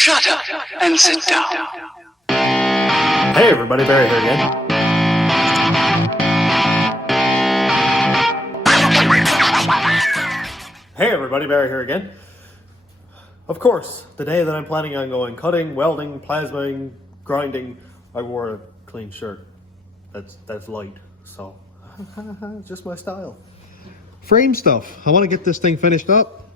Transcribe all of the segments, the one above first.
Shut up and sit down. Hey everybody, Barry here again. Hey everybody, Barry here again. Of course, the day that I'm planning on going cutting, welding, plasmaing, grinding, I wore a clean shirt. That's light, so just my style. Frame stuff. I want to get this thing finished up.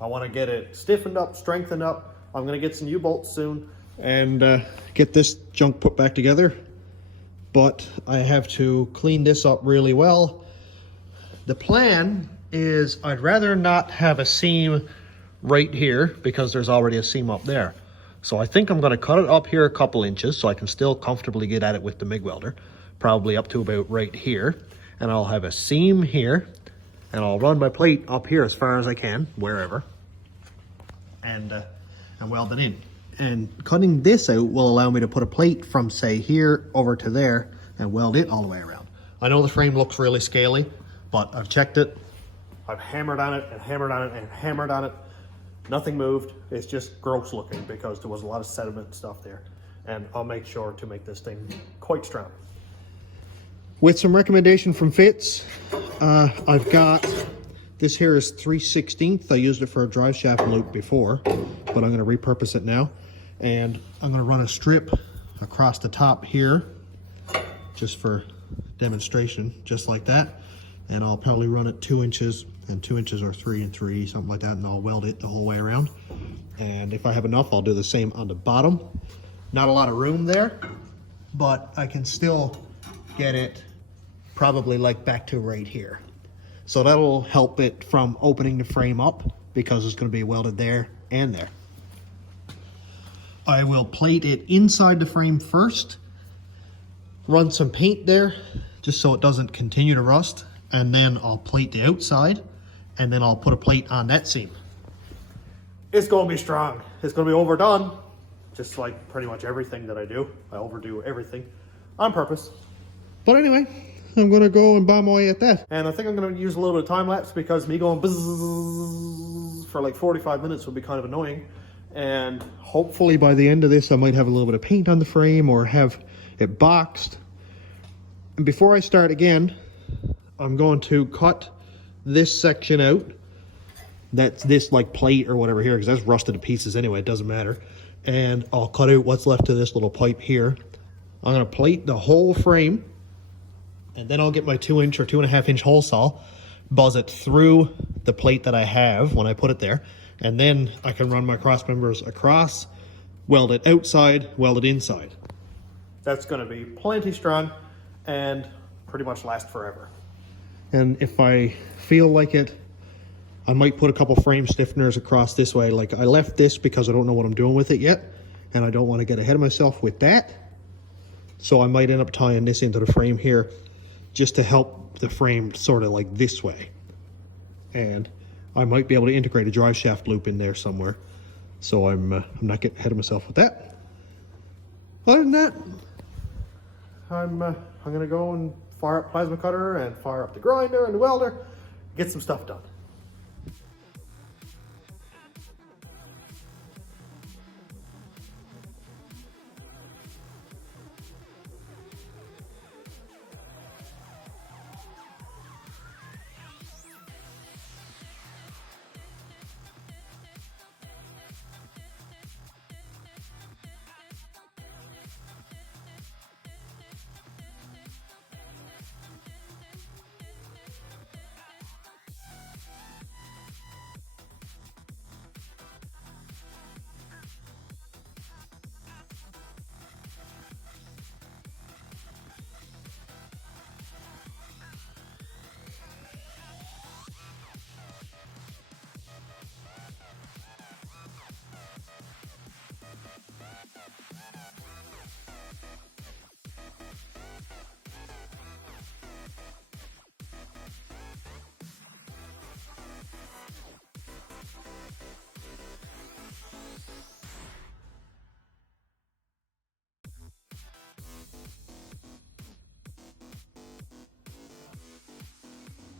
I want to get it stiffened up, strengthened up. I'm going to get some U-bolts soon and get this junk put back together. But I have to clean this up really well. The plan is I'd rather not have a seam right here because there's already a seam up there. So I think I'm going to cut it up here a couple inches so I can still comfortably get at it with the MIG welder. Probably up to about right here. And I'll have a seam here. And I'll run my plate up here as far as I can, wherever. And weld it in. And cutting this out will allow me to put a plate from, say, here over to there and weld it all the way around. I know the frame looks really scaly, but I've checked it. I've hammered on it and hammered on it and hammered on it. Nothing moved. It's just gross looking because there was a lot of sediment and stuff there. And I'll make sure to make this thing quite strong. With some recommendation from Fitz, I've got, this here is 3/16. I used it for a drive shaft loop before, but I'm going to repurpose it now. And I'm going to run a strip across the top here, just for demonstration, just like that. And I'll probably run it 2 inches and 2 inches or 3 and 3, something like that, and I'll weld it the whole way around. And if I have enough, I'll do the same on the bottom. Not a lot of room there, but I can still get it probably like back to right here. So that'll help it from opening the frame up because it's going to be welded there and there. I will plate it inside the frame first, run some paint there just so it doesn't continue to rust, and then I'll plate the outside, and then I'll put a plate on that seam. It's going to be strong. It's going to be overdone, just like pretty much everything that I do. I overdo everything on purpose. But anyway, I'm going to go and bomb away at that. And I think I'm going to use a little bit of time lapse because me going bzzz for like 45 minutes would be kind of annoying. And hopefully by the end of this, I might have a little bit of paint on the frame or have it boxed. And before I start again, I'm going to cut this section out. That's this like plate or whatever here, because that's rusted to pieces anyway, it doesn't matter. And I'll cut out what's left of this little pipe here. I'm going to plate the whole frame. And then I'll get my 2-inch or 2.5 inch hole saw, buzz it through the plate that I have when I put it there. And then I can run my cross members across, weld it outside, weld it inside. That's going to be plenty strong and pretty much last forever. And if I feel like it, I might put a couple frame stiffeners across this way. Like I left this because I don't know what I'm doing with it yet. And I don't want to get ahead of myself with that. So I might end up tying this into the frame here just to help the frame sort of like this way. And I might be able to integrate a drive shaft loop in there somewhere. So I'm not getting ahead of myself with that. Other than that, I'm gonna go and fire up plasma cutter and fire up the grinder and the welder, get some stuff done.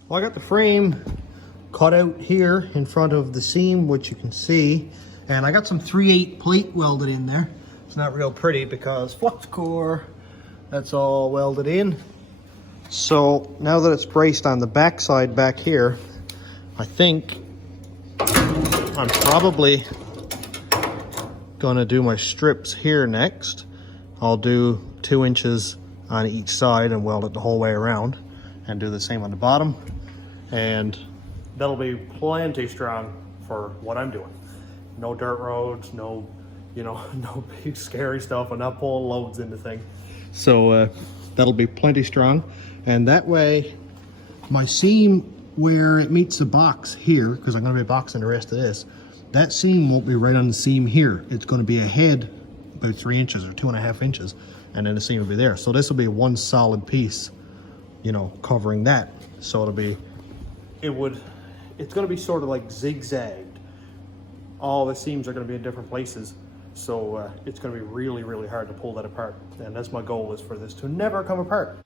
Well, I got the frame cut out here in front of the seam, which you can see, And I got some 3/8 plate welded in there. It's not real pretty because flux core, that's all welded in. So now that it's braced on the back side back here, I think I'm probably gonna do my strips here next. I'll do 2 inches on each side and weld it the whole way around, and do the same on the bottom. And that'll be plenty strong for what I'm doing. No dirt roads, no, no big scary stuff. I'm not pulling loads into things. So that'll be plenty strong. And that way, my seam where it meets the box here, because I'm gonna be boxing the rest of this, that seam won't be right on the seam here. It's gonna be ahead about 3 inches or 2.5 inches, and then the seam will be there. So this will be one solid piece, covering that. So it's gonna be sort of like zigzagged. All the seams are gonna be in different places. So it's gonna be really, really hard to pull that apart. And that's my goal, is for this to never come apart.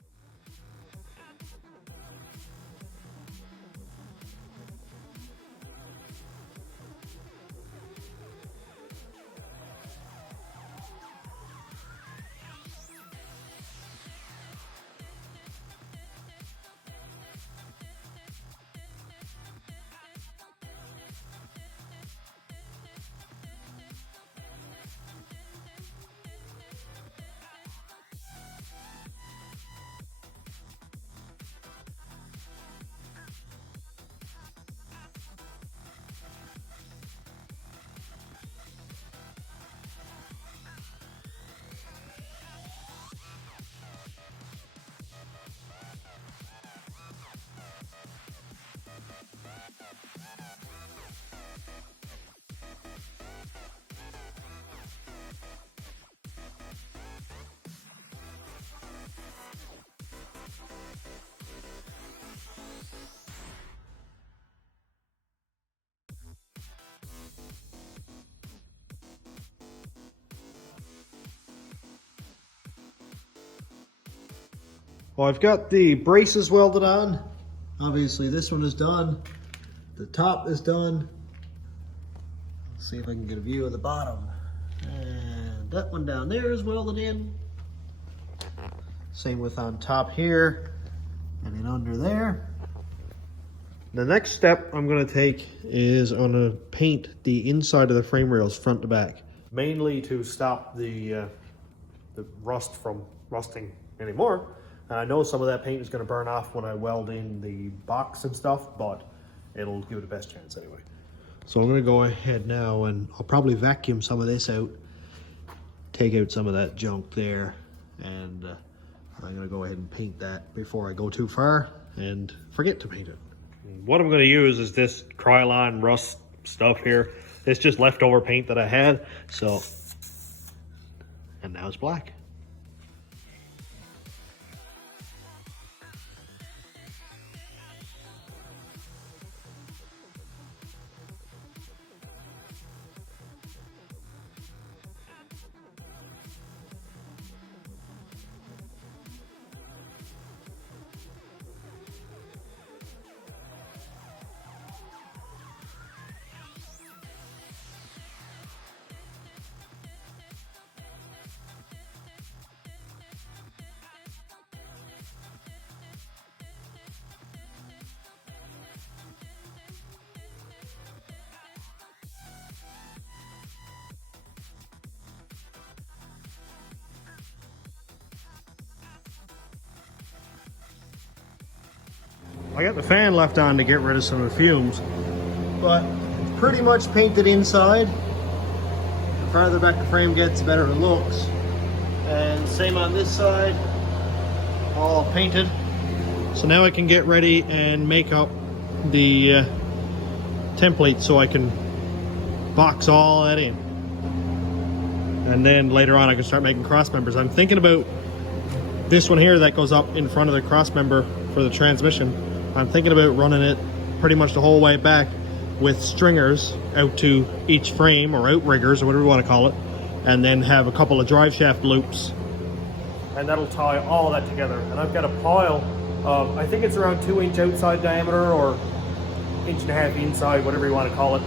Well, I've got the braces welded on. Obviously this one is done. The top is done. Let's see if I can get a view of the bottom. And that one down there is welded in. Same with on top here and then under there. The next step I'm going to take is I'm going to paint the inside of the frame rails front to back. Mainly to stop the rust from rusting anymore. I know some of that paint is going to burn off when I weld in the box and stuff, but it'll give it the best chance anyway. So I'm going to go ahead now and I'll probably vacuum some of this out, take out some of that junk there, and I'm going to go ahead and paint that before I go too far and forget to paint it. What I'm going to use is this Krylon rust stuff here. It's just leftover paint that I had, so, and now it's black. I got the fan left on to get rid of some of the fumes, but it's pretty much painted inside. The farther back the frame gets, the better it looks. And same on this side, all painted. So now I can get ready and make up the template so I can box all that in. And then later on I can start making cross members. I'm thinking about this one here that goes up in front of the cross member for the transmission. I'm thinking about running it pretty much the whole way back with stringers out to each frame, or outriggers, or whatever you want to call it, and then have a couple of drive shaft loops. And that'll tie all that together. And I've got a pile of, I think it's around 2-inch outside diameter or 1.5 inch inside, whatever you want to call it,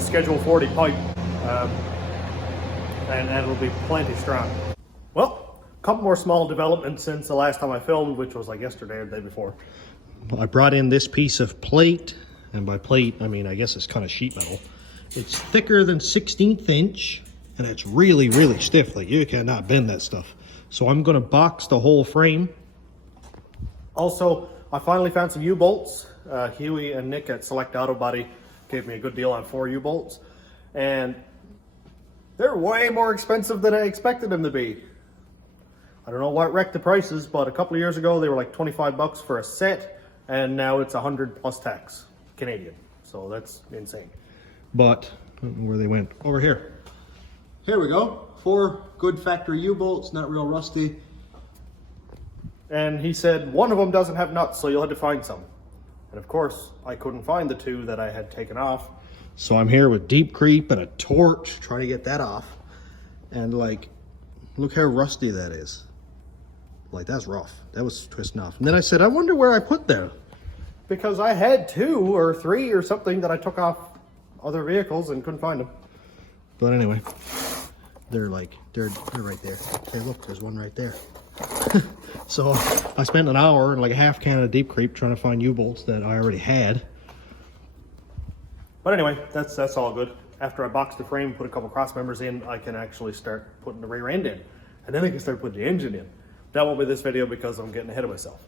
Schedule 40 pipe. and it'll be plenty strong. Well, a couple more small developments since the last time I filmed, which was like yesterday or the day before. I brought in this piece of plate, and by plate I mean I guess it's kind of sheet metal. It's thicker than 16th inch, and it's really, really stiff. Like, you cannot bend that stuff. So I'm gonna box the whole frame. Also, I finally found some U-bolts. Huey and Nick at Select Auto Body gave me a good deal on 4 U-bolts, and they're way more expensive than I expected them to be. I don't know what wrecked the prices, but a couple of years ago they were like 25 bucks for a set, and now it's 100 plus tax Canadian. So that's insane. But I don't know where they went. Over here. Here we go. 4 good factory U-bolts, not real rusty. And he said one of them doesn't have nuts, so you'll have to find some. And of course, I couldn't find the 2 that I had taken off. So I'm here with deep creep and a torch trying to get that off. And like, look how rusty that is. Like, that's rough. That was twisting off. And then I said, I wonder where I put them. Because I had 2 or 3 or something that I took off other vehicles and couldn't find them. But anyway, they're right there. Hey, look, there's one right there. So I spent an hour and like a half can of deep creep trying to find U-bolts that I already had. But anyway, that's all good. After I box the frame, put a couple cross members in, I can actually start putting the rear end in. And then I can start putting the engine in. That won't be this video because I'm getting ahead of myself.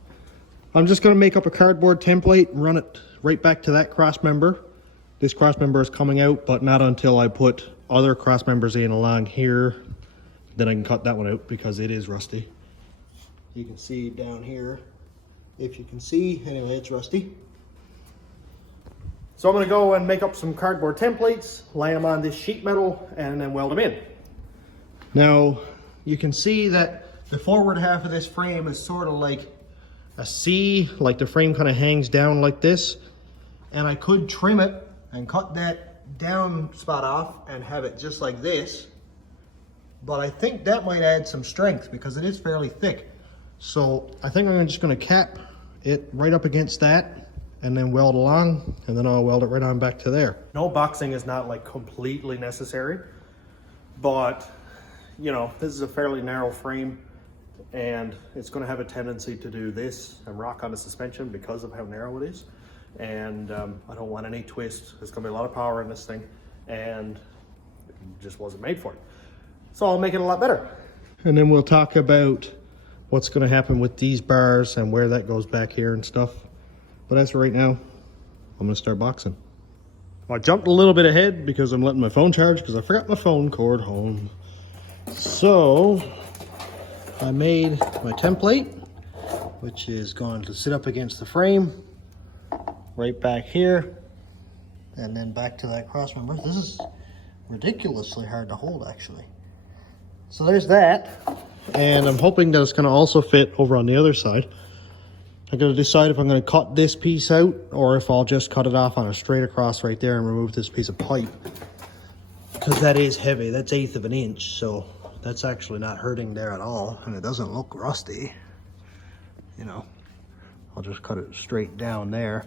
I'm just going to make up a cardboard template and run it right back to that cross member. This cross member is coming out, but not until I put other cross members in along here. Then I can cut that one out because it is rusty. You can see down here, if you can see, anyway, it's rusty. So I'm going to go and make up some cardboard templates, lay them on this sheet metal, and then weld them in. Now, you can see that the forward half of this frame is sort of like a C, like the frame kind of hangs down like this. And I could trim it and cut that down spot off and have it just like this. But I think that might add some strength because it is fairly thick. So I think I'm just going to cap it right up against that and then weld along, and then I'll weld it right on back to there. No boxing is not like completely necessary, but you know, this is a fairly narrow frame and it's going to have a tendency to do this and rock on the suspension because of how narrow it is. And I don't want any twist. There's going to be a lot of power in this thing and it just wasn't made for it. So I'll make it a lot better. And then we'll talk about what's going to happen with these bars and where that goes back here and stuff. But as for right now, I'm going to start boxing. I jumped a little bit ahead because I'm letting my phone charge because I forgot my phone cord home. So I made my template, which is going to sit up against the frame right back here and then back to that cross member. This is ridiculously hard to hold, actually. So there's that. And I'm hoping that it's going to also fit over on the other side. I'm going to decide if I'm going to cut this piece out or if I'll just cut it off on a straight across right there and remove this piece of pipe. Because that is heavy. That's 1/8 of an inch. So that's actually not hurting there at all. And it doesn't look rusty. You know, I'll just cut it straight down there.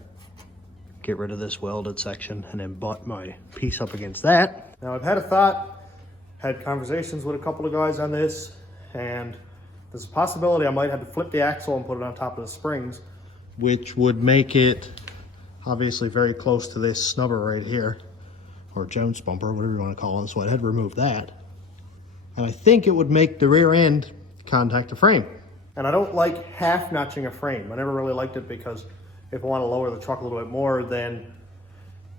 Get rid of this welded section and then butt my piece up against that. Now I've had a thought, had conversations with a couple of guys on this, and there's a possibility I might have to flip the axle and put it on top of the springs, which would make it obviously very close to this snubber right here, or Jones bumper, whatever you want to call it. So I'd have to remove that. And I think it would make the rear end contact the frame. And I don't like half notching a frame. I never really liked it because if I want to lower the truck a little bit more, then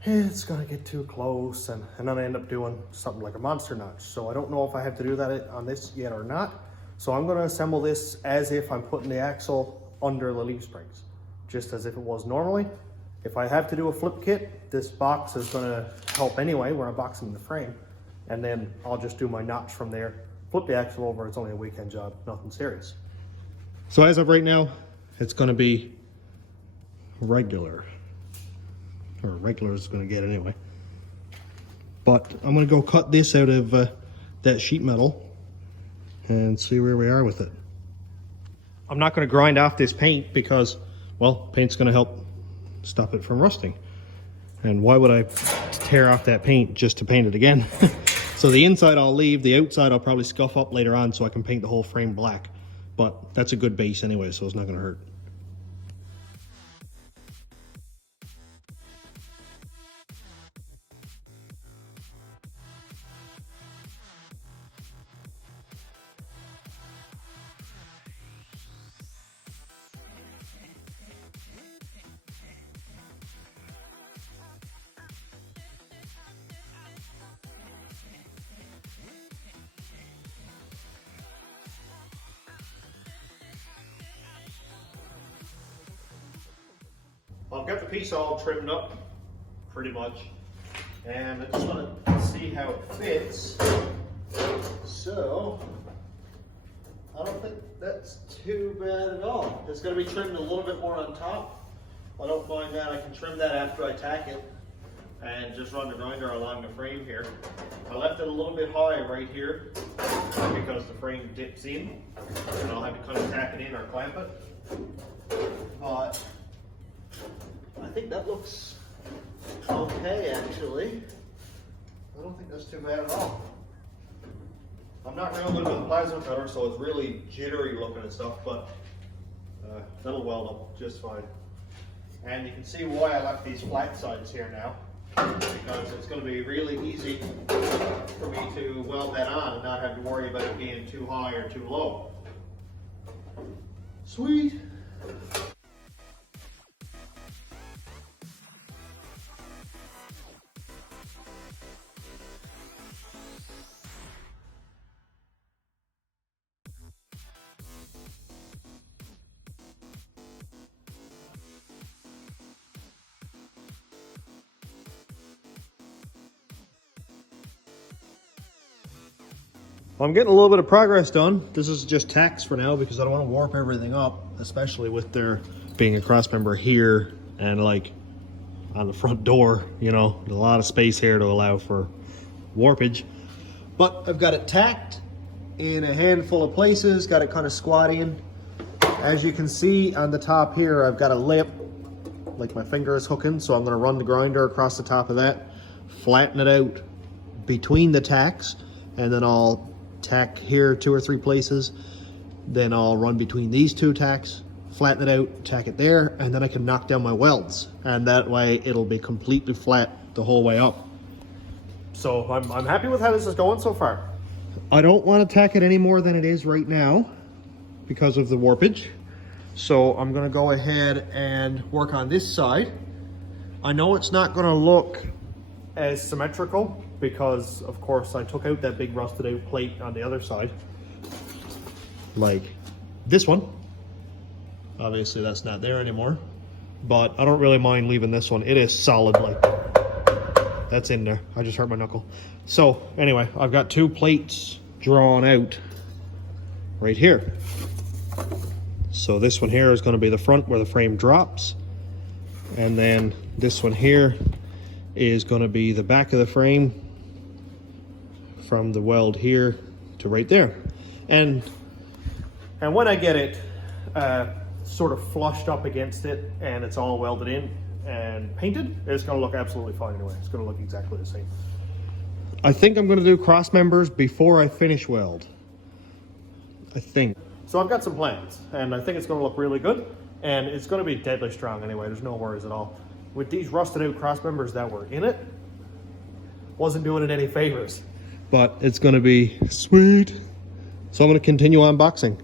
it's gonna get too close and then I end up doing something like a monster notch. So I don't know if I have to do that on this yet or not. So I'm gonna assemble this as if I'm putting the axle under the leaf springs, just as if it was normally. If I have to do a flip kit, this box is gonna help anyway where I'm boxing the frame. And then I'll just do my notch from there, flip the axle over. It's only a weekend job, nothing serious. So as of right now, it's gonna be regular, or regular is going to get anyway. But I'm going to go cut this out of that sheet metal and see where we are with it. I'm not going to grind off this paint because, well, paint's going to help stop it from rusting. And why would I tear off that paint just to paint it again? So the inside I'll leave, the outside I'll probably scuff up later on so I can paint the whole frame black. But that's a good base anyway, so it's not going to hurt. I've got the piece all trimmed up, pretty much, and I just want to see how it fits. So, I don't think that's too bad at all. It's going to be trimmed a little bit more on top. I don't mind that. I can trim that after I tack it and just run the grinder along the frame here. I left it a little bit high right here because the frame dips in, and I'll have to kind of tack it in or clamp it. But I think that looks okay, actually. I don't think that's too bad at all. I'm not real good with the plasma cutter, so it's really jittery looking and stuff, but that'll weld up just fine. And you can see why I left these flat sides here now, because it's going to be really easy for me to weld that on and not have to worry about it being too high or too low. Sweet. I'm getting a little bit of progress done. This is just tacks for now because I don't want to warp everything up, especially with there being a cross member here and like on the front door, you know, there's a lot of space here to allow for warpage. But I've got it tacked in a handful of places, got it kind of squatting. As you can see on the top here, I've got a lip, like my finger is hooking, so I'm going to run the grinder across the top of that, flatten it out between the tacks, and then I'll tack here 2 or 3 places, then I'll run between these 2 tacks, flatten it out, tack it there, and then I can knock down my welds, and that way it'll be completely flat the whole way up. So I'm happy with how this is going so far. I don't want to tack it any more than it is right now because of the warpage, so I'm going to go ahead and work on this side. I know it's not going to look as symmetrical because of course I took out that big rusted out plate on the other side, like this one. Obviously that's not there anymore, but I don't really mind leaving this one. It is solid, like that's in there. I just hurt my knuckle. So anyway, I've got 2 plates drawn out right here. So this one here is going to be the front where the frame drops, and then this one here is going to be the back of the frame from the weld here to right there. And when I get it sort of flushed up against it and it's all welded in and painted, it's going to look absolutely fine anyway. It's going to look exactly the same. I think I'm going to do cross members before I finish weld, I think. So I've got some plans and I think it's going to look really good, and it's going to be deadly strong anyway. There's no worries at all. With these rusted out cross members that were in it, wasn't doing it any favors, but it's going to be sweet. So I'm going to continue unboxing.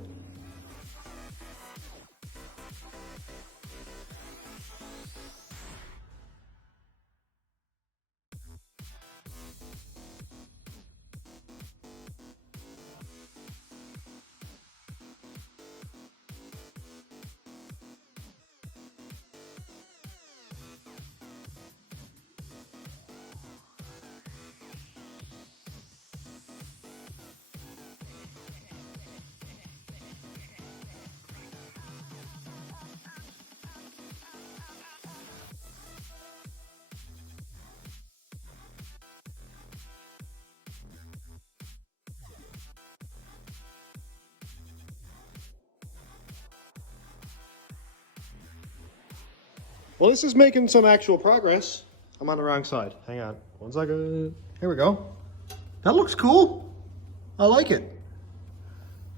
Well, this is making some actual progress. I'm on the wrong side. Hang on 1 second. Here we go. That looks cool. I like it.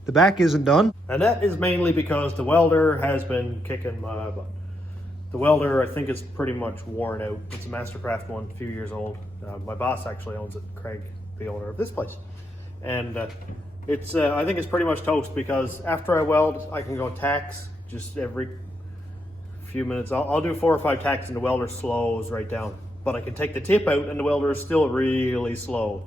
The back isn't done. And that is mainly because the welder has been kicking my butt. The welder, I think, is pretty much worn out. It's a Mastercraft one, a few years old. My boss actually owns it, Craig, the owner of this place. And it's I think it's pretty much toast because after I weld, I can go tacks just every few minutes. I'll do 4 or 5 tacks and the welder slows right down. But I can take the tip out and the welder is still really slow.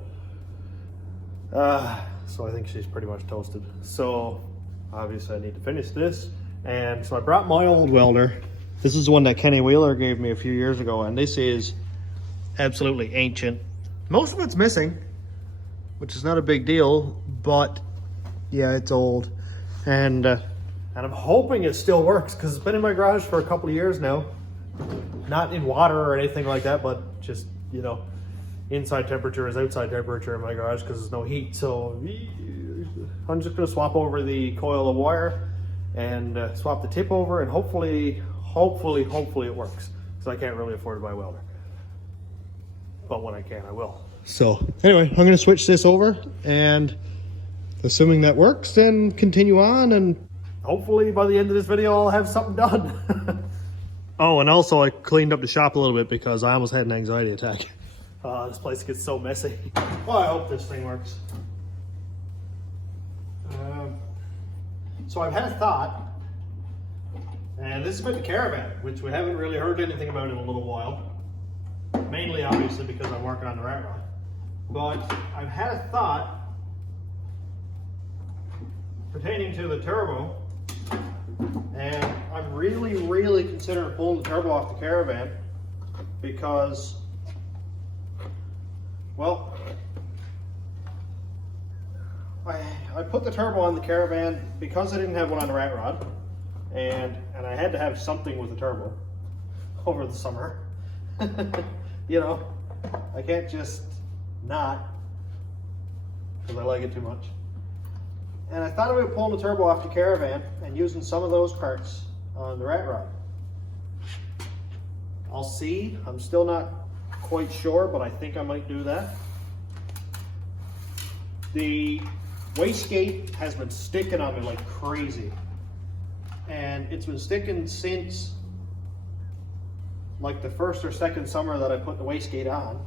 So I think she's pretty much toasted. So obviously I need to finish this. And so I brought my old welder. This is the one that Kenny Wheeler gave me a few years ago, and this is absolutely ancient. Most of it's missing, which is not a big deal, but yeah, it's old. And I'm hoping it still works because it's been in my garage for a couple of years now. Not in water or anything like that, but just, you know, inside temperature is outside temperature in my garage because there's no heat. So I'm just gonna swap over the coil of wire and swap the tip over, and hopefully it works, because I can't really afford to buy a welder. But when I can, I will. So anyway, I'm gonna switch this over, and assuming that works, then continue on, and hopefully by the end of this video, I'll have something done. Oh, and also I cleaned up the shop a little bit because I almost had an anxiety attack. This place gets so messy. Well, I hope this thing works. So I've had a thought, and this is about the Caravan, which we haven't really heard anything about in a little while. Mainly, obviously, because I'm working on the rat rod. But I've had a thought pertaining to the turbo, and I'm really considering pulling the turbo off the Caravan because, well, I put the turbo on the Caravan because I didn't have one on the rat rod, and I had to have something with the turbo over the summer. You know, I can't just not, because I like it too much. And I thought about pulling the turbo off the Caravan and using some of those parts on the rat rod. I'll see. I'm still not quite sure, but I think I might do that. The wastegate has been sticking on me like crazy, and it's been sticking since like the first or second summer that I put the wastegate on,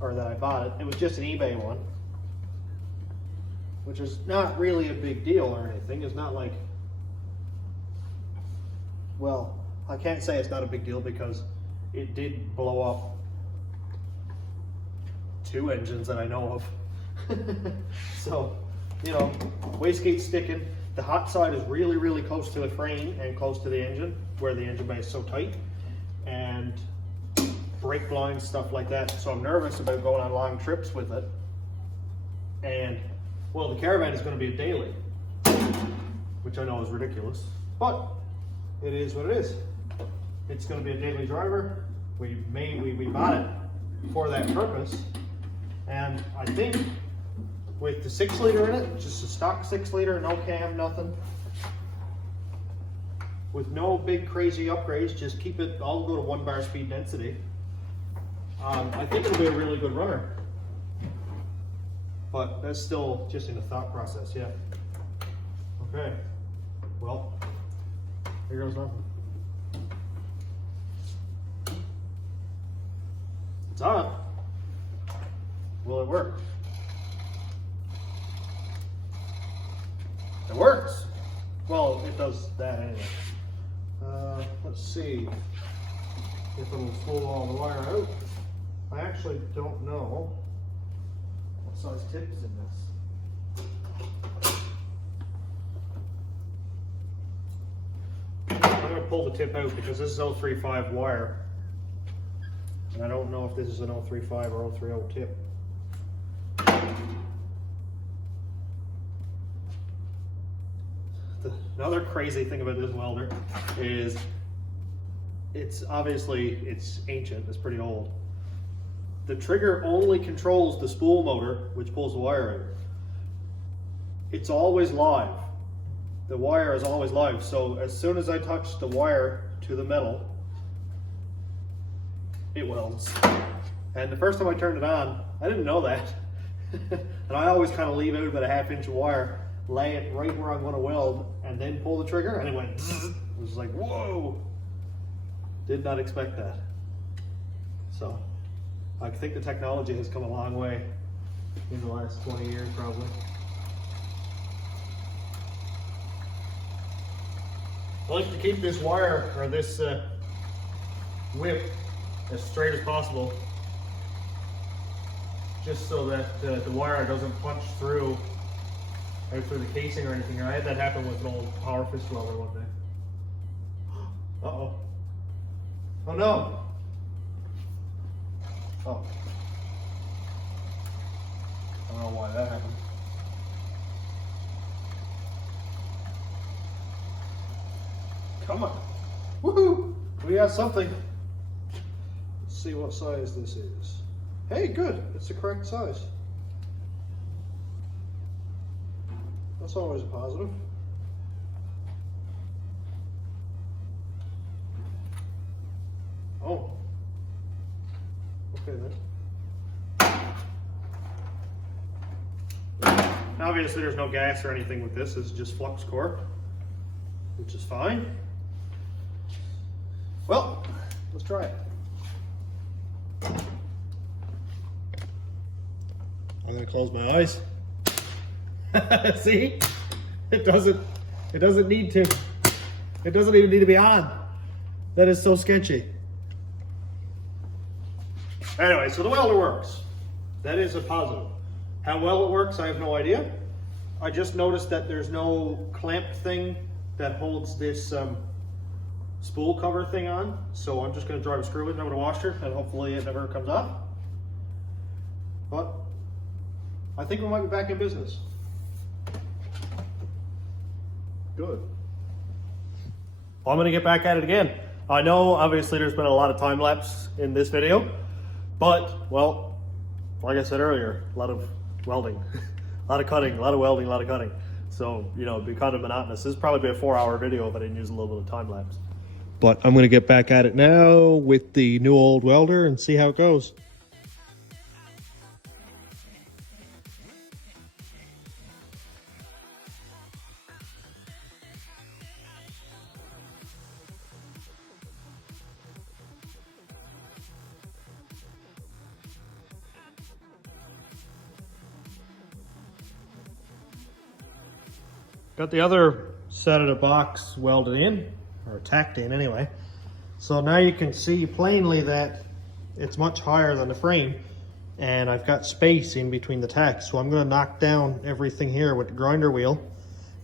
or that I bought it. It was just an eBay one, which is not really a big deal or anything. It's not like, well, I can't say it's not a big deal because it did blow up 2 engines that I know of. So, you know, wastegate's sticking. The hot side is really close to the frame and close to the engine, where the engine bay is so tight, and brake blinds, stuff like that. So I'm nervous about going on long trips with it. And, well, the Caravan is going to be a daily, which I know is ridiculous, but it is what it is. It's going to be a daily driver. We bought it for that purpose, and I think with the 6 liter in it, just a stock 6 liter, no cam, nothing, with no big crazy upgrades, just keep it all go to 1 bar speed density. I think it'll be a really good runner, but that's still just in the thought process. Yeah. Okay. Well, here goes nothing. It's on. Will it work? It works. Well, it does that anyway. Let's see if it'll pull all the wire out. I actually don't know what size tip is in this. I'm going to pull the tip out because this is 035 wire, and I don't know if this is an 035 or 030 tip. Another crazy thing about this welder is it's ancient, it's pretty old. The trigger only controls the spool motor, which pulls the wire out. It's always live. The wire is always live, so as soon as I touch the wire to the metal, it welds. And the first time I turned it on, I didn't know that. And I always kind of leave out about a ½ inch of wire, lay it right where I'm going to weld, and then pull the trigger, and it went zzz. It was like, whoa! Did not expect that. So, I think the technology has come a long way in the last 20 years, probably. I like to keep this wire, or this whip, as straight as possible, just so that the wire doesn't punch through out through the casing or anything. I had that happen with an old power fist welder one day. Uh-oh. Oh no! Oh. I don't know why that happened. Come on. Woohoo! We got something. Let's see what size this is. Hey, good. It's the correct size. That's always a positive. Oh. Okay then. Obviously there's no gas or anything with this. It's just flux core, which is fine. Well, let's try it. I'm gonna close my eyes. See? It doesn't need to. It doesn't even need to be on. That is so sketchy. Anyway, so the welder works. That is a positive. How well it works, I have no idea. I just noticed that there's no clamp thing that holds this spool cover thing on. So I'm just gonna drive a screw in over the washer and hopefully it never comes off. But I think we might be back in business. Good. Well, I'm gonna get back at it again. I know obviously there's been a lot of time lapse in this video, but well, like I said earlier, a lot of welding, a lot of cutting, a lot of welding, a lot of cutting. So, you know, it'd be kind of monotonous. This would probably be a 4-hour video if I didn't use a little bit of time lapse. But I'm gonna get back at it now with the new old welder and see how it goes. Got the other set of the box welded in, or tacked in anyway. So now you can see plainly that it's much higher than the frame, and I've got space in between the tacks. So I'm going to knock down everything here with the grinder wheel,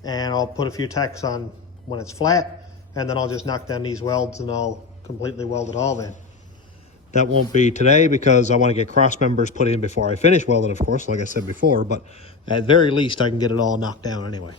and I'll put a few tacks on when it's flat, and then I'll just knock down these welds and I'll completely weld it all then. That won't be today because I want to get cross members put in before I finish welding, of course, like I said before, but at very least I can get it all knocked down anyway.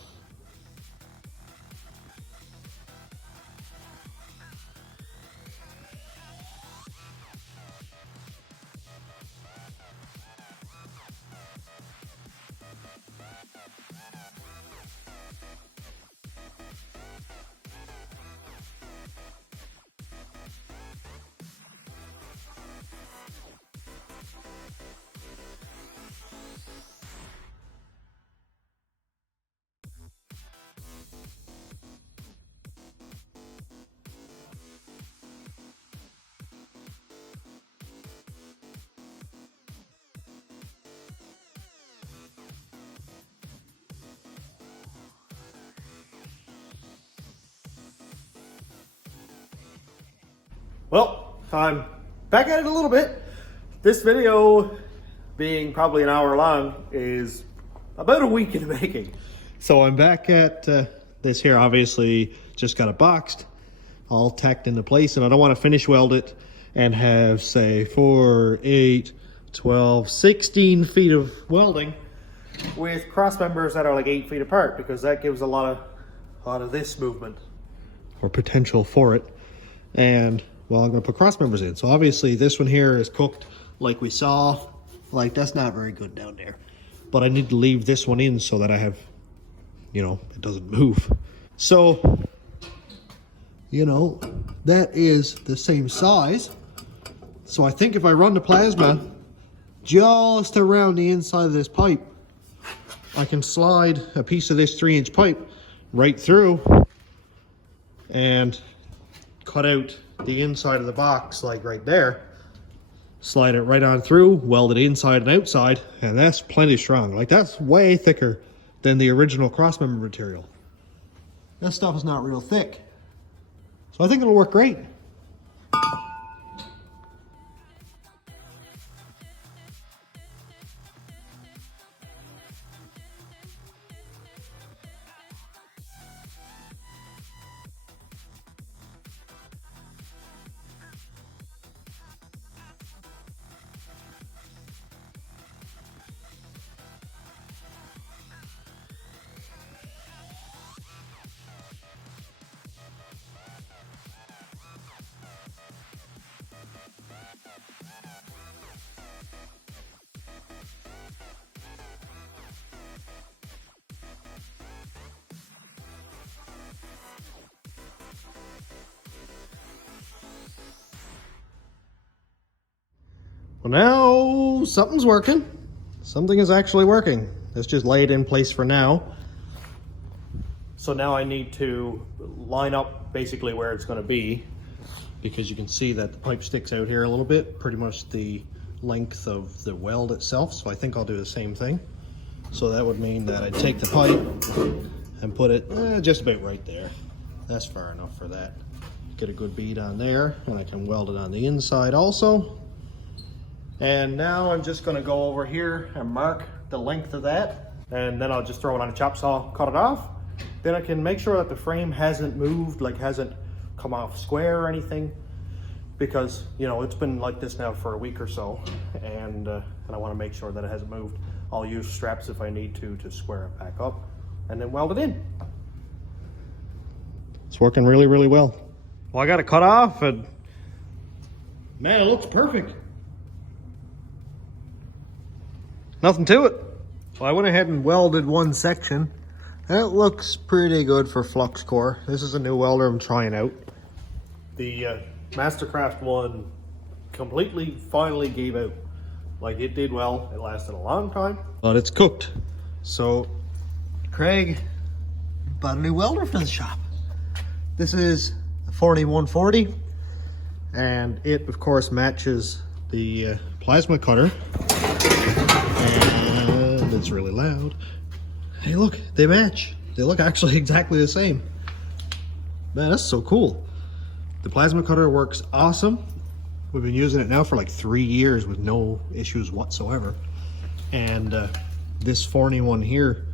Well, I'm back at it a little bit. This video, being probably an hour long, is about a week in the making. So I'm back at this here. Obviously just got it boxed, all tacked into place, and I don't want to finish weld it and have, say, 4, 8, 12, 16 feet of welding with cross members that are like 8 feet apart, because that gives a lot of this movement or potential for it. And well, I'm going to put cross members in. So obviously this one here is cooked like we saw. Like, that's not very good down there. But I need to leave this one in so that I have, you know, it doesn't move. So, you know, that is the same size. So I think if I run the plasma just around the inside of this pipe, I can slide a piece of this 3-inch pipe right through and cut out the inside of the box, like right there. Slide it right on through, weld it inside and outside, and that's plenty strong. Like, that's way thicker than the original crossmember material. That stuff is not real thick. So I think it'll work great. Well, now something's working. Something is actually working. Let's just lay it in place for now. So now I need to line up basically where it's going to be, because you can see that the pipe sticks out here a little bit, pretty much the length of the weld itself. So I think I'll do the same thing. So that would mean that I'd take the pipe and put it just about right there. That's far enough for that. Get a good bead on there, and I can weld it on the inside also. And now I'm just going to go over here and mark the length of that, and then I'll just throw it on a chop saw, cut it off. Then I can make sure that the frame hasn't moved, like hasn't come off square or anything, because, you know, it's been like this now for a week or so, and I want to make sure that it hasn't moved. I'll use straps if I need to square it back up, and then weld it in. It's working really, really well. Well, I got it cut off, and man, it looks perfect. Nothing to it. So I went ahead and welded one section. That looks pretty good for flux core. This is a new welder I'm trying out. The Mastercraft one completely finally gave out. Like, it did well. It lasted a long time, but it's cooked. So Craig bought a new welder for the shop. This is a forney 140, and it of course matches the plasma cutter. And it's really loud. Hey, look, they match. They look actually exactly the same. Man, that's so cool. The plasma cutter works awesome. We've been using it now for like 3 years with no issues whatsoever. And this forney one here,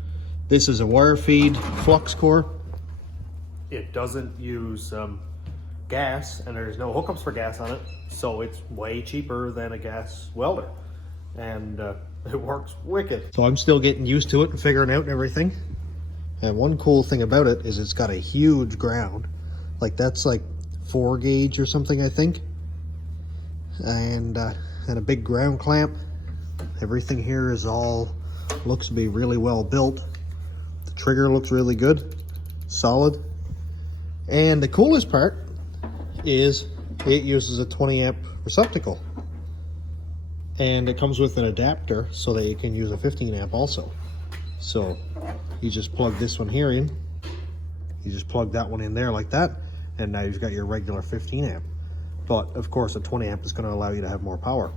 this is a wire feed flux core. It doesn't use gas, and there's no hookups for gas on it, so it's way cheaper than a gas welder. And it works wicked. So I'm still getting used to it and figuring out everything. And one cool thing about it is it's got a huge ground. Like, that's like 4 gauge or something, I think. And a big ground clamp. Everything here is all, looks to be really well built. The trigger looks really good, solid. And the coolest part is it uses a 20 amp receptacle. And it comes with an adapter so that you can use a 15 amp also. So you just plug this one here in, you just plug that one in there like that, and now you've got your regular 15 amp. But of course a 20 amp is going to allow you to have more power.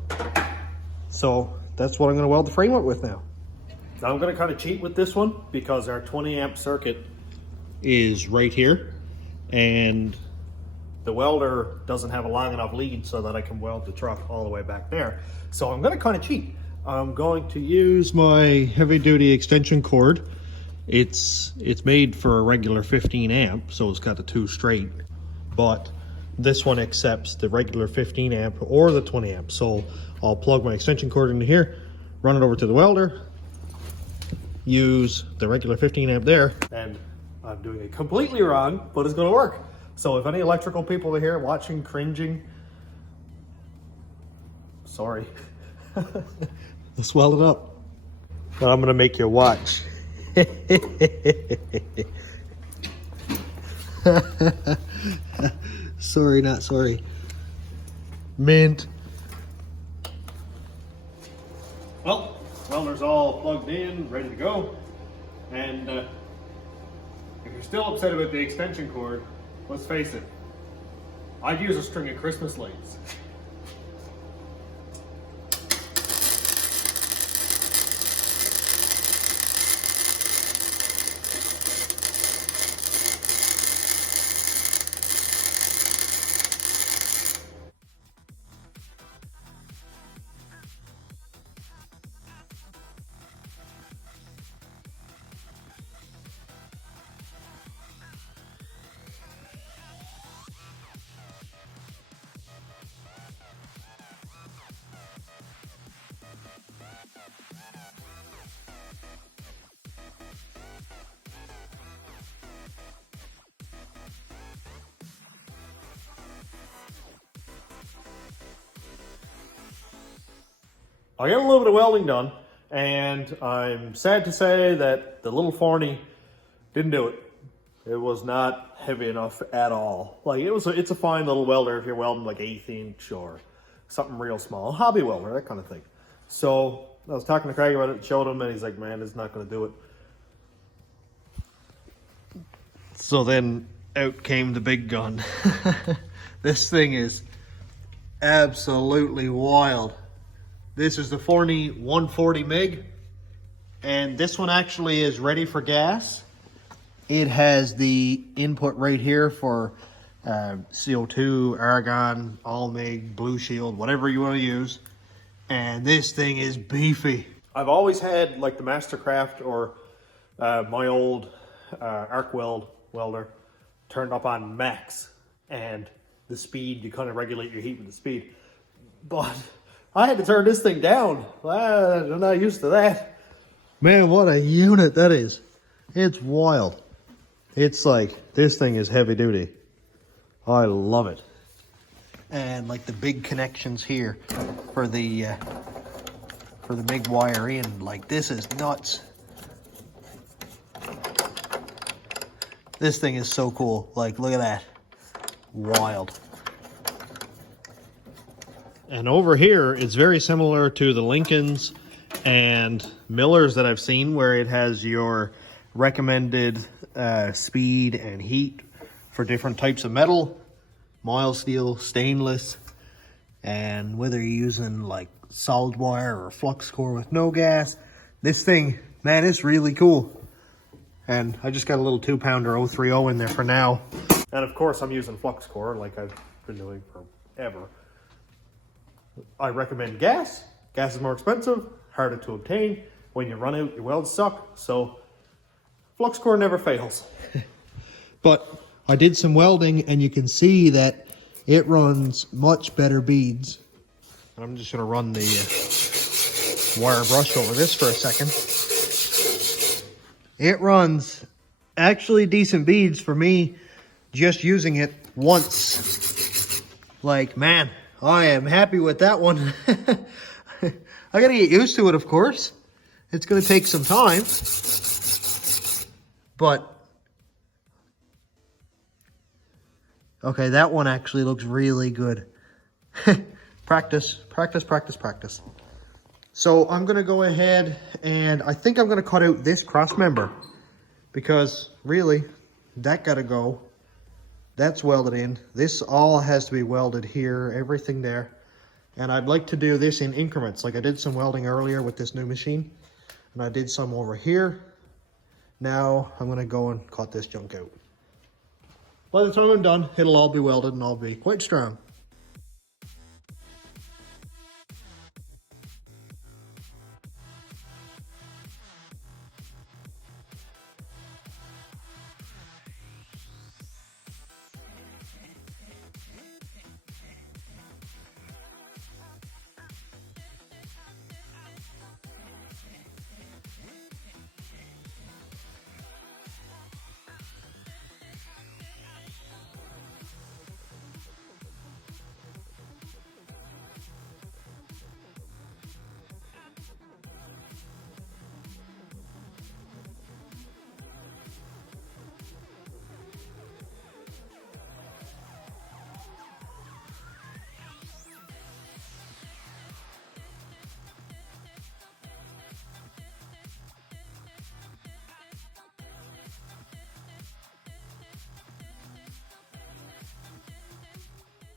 So that's what I'm going to weld the frame up with now. Now I'm going to kind of cheat with this one because our 20 amp circuit is right here, and the welder doesn't have a long enough lead so that I can weld the truck all the way back there. So I'm going to kind of cheat. I'm going to use my heavy duty extension cord. It's made for a regular 15 amp, so it's got the 2 straight, but this one accepts the regular 15 amp or the 20 amp. So I'll plug my extension cord into here, run it over to the welder, use the regular 15 amp there, and I'm doing it completely wrong, but it's going to work. So if any electrical people are here watching, cringing, sorry. Let's weld it up. But I'm going to make you watch. Sorry, not sorry. Mint. Well, welder's all plugged in, ready to go. And if you're still upset about the extension cord, let's face it, I'd use a string of Christmas lights. I got a little bit of welding done, and I'm sad to say that the little forney didn't do it. It was not heavy enough at all. Like it's a fine little welder if you're welding like 1/8 inch or something real small, hobby welder, that kind of thing. So I was talking to Craig about it, showed him, and he's like, "Man, it's not going to do it." So then out came the big gun. This thing is absolutely wild. This is the Forney 140 MIG, and this one actually is ready for gas. It has the input right here for CO2, argon, all MIG, blue shield, whatever you want to use. And this thing is beefy. I've always had like the Mastercraft or my old arc welder turned up on max, and the speed, you kind of regulate your heat with the speed. But I had to turn this thing down. I'm not used to that. Man, what a unit that is. It's wild. It's like, this thing is heavy duty. I love it. And like the big connections here for the big wire in, like this is nuts. This thing is so cool. Like, look at that. Wild. And over here, it's very similar to the Lincolns and Millers that I've seen, where it has your recommended speed and heat for different types of metal, mild steel, stainless, and whether you're using like solid wire or flux core with no gas. This thing, man, it's really cool. And I just got a little 2-pounder 030 in there for now. And of course, I'm using flux core like I've been doing forever. I recommend gas. Gas is more expensive, harder to obtain. When you run out, your welds suck. So flux core never fails. But I did some welding, and you can see that it runs much better beads. And I'm just going to run the wire brush over this for a second. It runs actually decent beads for me just using it once. Like, man, I am happy with that one. I gotta get used to it, of course. It's gonna take some time. But, okay, that one actually looks really good. Practice, practice, practice, practice. So I'm gonna go ahead and I think I'm gonna cut out this cross member, because really, that gotta go. That's welded in. This all has to be welded here, everything there. And I'd like to do this in increments. Like I did some welding earlier with this new machine, and I did some over here. Now I'm gonna go and cut this junk out. By the time I'm done, it'll all be welded and I'll be quite strong.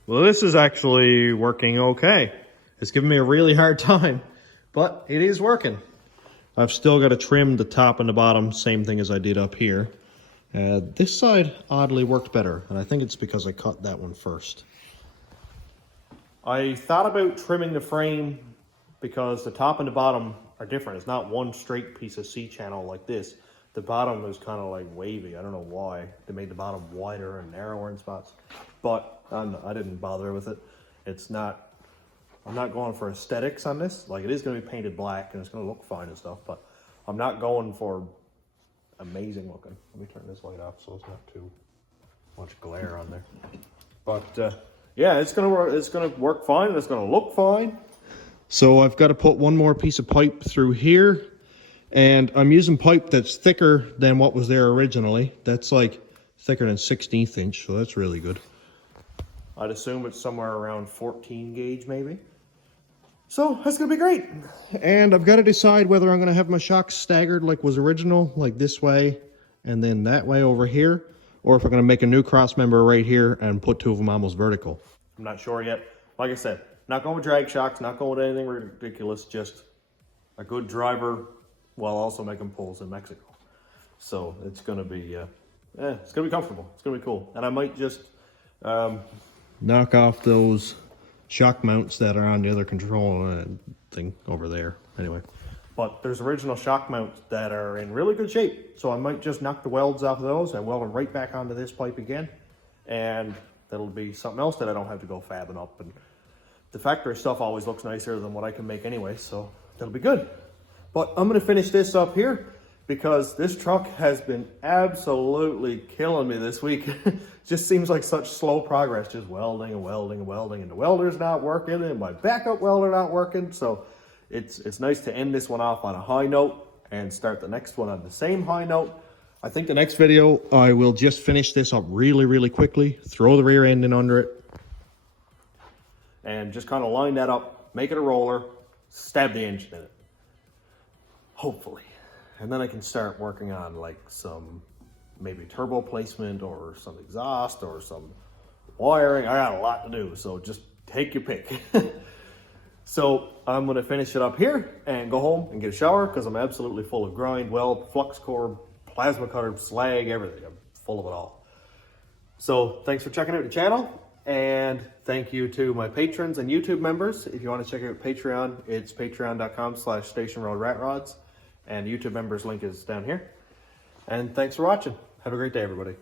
Well, this is actually working okay. It's giving me a really hard time, but it is working. I've still got to trim the top and the bottom, same thing as I did up here. This side oddly worked better, and I think it's because I cut that one first. I thought about trimming the frame because the top and the bottom are different. It's not one straight piece of C-channel like this. The bottom is kind of like wavy. I don't know why. They made the bottom wider and narrower in spots. But I didn't bother with it. It's not, I'm not going for aesthetics on this. Like, it is going to be painted black and it's going to look fine and stuff, but I'm not going for amazing looking. Let me turn this light off so it's not too much glare on there. But yeah, it's gonna work fine and it's gonna look fine. So I've got to put one more piece of pipe through here, and I'm using pipe that's thicker than what was there originally. That's like thicker than 16th inch, so that's really good. I'd assume it's somewhere around 14 gauge maybe. So that's gonna be great. And I've got to decide whether I'm gonna have my shocks staggered like was original, like this way and then that way over here, or if I'm gonna make a new cross member right here and put two of them almost vertical. I'm not sure yet. Like I said, not going with drag shocks, not going with anything ridiculous, just a good driver while also making pulls in Mexico. So it's gonna be, it's gonna be comfortable. It's gonna be cool. And I might just knock off those shock mounts that are on the other control thing over there. Anyway, but there's original shock mounts that are in really good shape. So I might just knock the welds off of those and weld them right back onto this pipe again. And that'll be something else that I don't have to go fabbing up. And the factory stuff always looks nicer than what I can make anyway, so that'll be good. But I'm gonna finish this up here because this truck has been absolutely killing me this week. Just seems like such slow progress, just welding and welding and welding, and the welder's not working and my backup welder not working. So it's nice to end this one off on a high note and start the next one on the same high note. I think the next video, I will just finish this up really, really quickly, throw the rear end in under it, and just kind of line that up, make it a roller, stab the engine in it. Hopefully. And then I can start working on like some maybe turbo placement or some exhaust or some wiring. I got a lot to do, so just take your pick. So I'm gonna finish it up here and go home and get a shower because I'm absolutely full of grind, weld, flux core, plasma cutter, slag, everything. I'm full of it all. So thanks for checking out the channel, and thank you to my patrons and YouTube members. If you want to check out Patreon, it's patreon.com/stationroadratrods, and YouTube members link is down here. And thanks for watching. Have a great day, everybody.